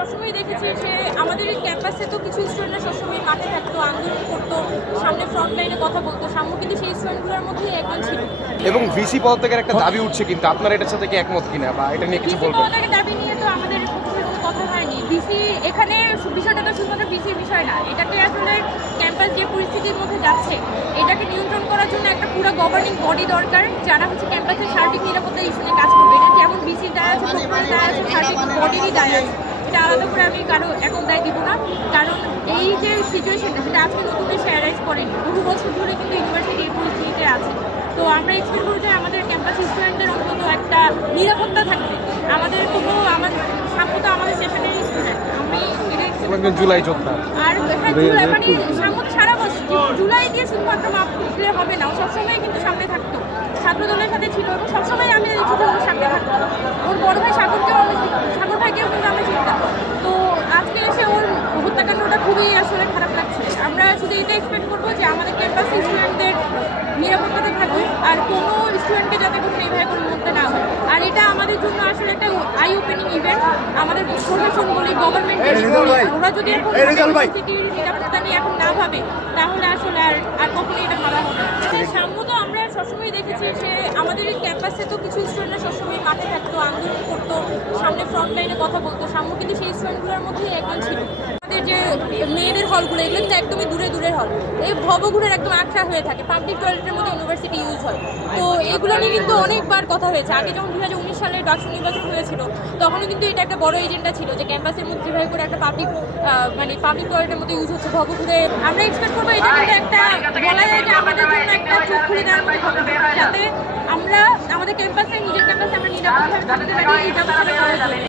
সবসময় দেখেছি যে আমাদের ক্যাম্পাসে তো কিছু স্টুডেন্টরা সবসময় মাঠে থাকতো, আন্দোলন করতো, সামনে ফ্রন্ট লাইনে কথা বলতো। সাম্য কিন্তু সেই স্টুডেন্টগুলোর মধ্যেই একজন ছিল। এবং ভিসি পদত্যাগের একটা দাবি উঠছে, কিন্তু আপনার এটার সাথে কি একমত কিনা বা এটা নিয়ে কিছু বলবেন? পদত্যাগের দাবি নিয়ে তো আমাদের পক্ষে কোনো কথা হয়নি। ভিসি এখানে বিষয়টা তো শুধুমাত্র ভিসির বিষয় না, এটাকে আসলে ক্যাম্পাস যে পরিস্থিতির মধ্যে যাচ্ছে এটাকে নিয়ন্ত্রণ করার জন্য একটা পুরো গভর্নিং বডি দরকার, যারা হচ্ছে ক্যাম্পাসের সার্বিক নিরাপত্তা ইস্যু নিয়ে কাজ করবে। এটা যেমন ভিসির দায় আছে, প্রক্টরের দায় আছে, সার্বিক বডিরই দায় আছে। এটা আলাদা করে আমি কারো এখন দায় দিব না, কারণ এই যে সিচুয়েশনটা সেটা আজকে নতুন এসে অ্যারাইজ করেনি। বহু বছর ধরে কিন্তু ইউনিভার্সিটি এই পরিস্থিতিতে আছে। তো আমরা এক্সপেক্ট করি যে আমাদের ক্যাম্পাস স্টুডেন্টদের অন্তত একটা নিরাপত্তা থাকবে। আমাদের কোনো সাম্য তো আমাদের সেশনের স্টুডেন্ট, আমি জুলাই যোদ্ধা আর জুলাই মানে সাম্য সারা বছর জুলাই দিয়ে শুধুমাত্র মাপ দিলে হবে না, সবসময় কিন্তু সামনে থাকতো, ছাত্র দলের সাথে ছিল এবং সবসময় আমি দেখছি যে ওর সামনে থাকতো। ওর বড় ভাই সাগর ভাইকেও কিন্তু আমরা চিন্তা। তো আজকে এসে ওর হত্যাকাণ্ডটা খুবই আসলে খারাপ লাগছে। আমরা শুধু এটা এক্সপেক্ট করবো যে আমাদের ক্যাম্পাসে স্টুডেন্টদের নিরাপত্তাটা থাকুক, আর কোনো স্টুডেন্টকে যাতে কোনো এইভাবে কোনো মরতে না হয়। আর এটা আমাদের জন্য আসলে একটা আই ওপেনিং ইভেন্ট। আমাদের প্রশাসন বলি, গভর্নমেন্টের ওরা যদি ইউনিভার্সিটির নিরাপত্তা নিয়ে এখন না ভাবে তাহলে আসলে আর কখনোই এটা ভাবা হবে না। সাম্য তো আমরা সবসময় দেখেছি যে আমাদের ক্যাম্পাসে তো কিছু স্টুডেন্টরা সবসময় মাঠে থাকতো, আন্দোলন করতো, সামনে ফ্রন্ট লাইনে কথা বলতো। সাম্য কিন্তু সেই স্টুডেন্টগুলোর মধ্যেই একজন ছিল। আমাদের যে মেয়েদের হলগুলো এগুলো কিন্তু একদমই দূরের হল, এই ভবঘুরের একদম আখড়া হয়ে থাকে, পাবলিক টয়লেটের মধ্যে ইউনিভার্সিটি ইউজ হয়। তো এগুলো নিয়ে কিন্তু অনেকবার কথা হয়েছে। আগে যখন 2019 সালের ডাকসু নির্বাচন হয়েছিল তখনও কিন্তু এটা একটা বড় এজেন্ডা ছিল যে ক্যাম্পাসের মধ্যে যেভাবে করে একটা পাবলিক টয়লেটের মধ্যে ইউজ হচ্ছে ভবঘুরে। আমরা এক্সপেক্ট করবো এটা কিন্তু একটা বলা যায় যে আমাদের জন্য একটা চোখ খুলে দেওয়ার মতো হবে, যাতে আমরা আমাদের ক্যাম্পাসে নিজের ক্যাম্পাসে আমরা নিরাপদভাবে থাকতে পারি। এই ব্যবস্থাটা করা যাবে।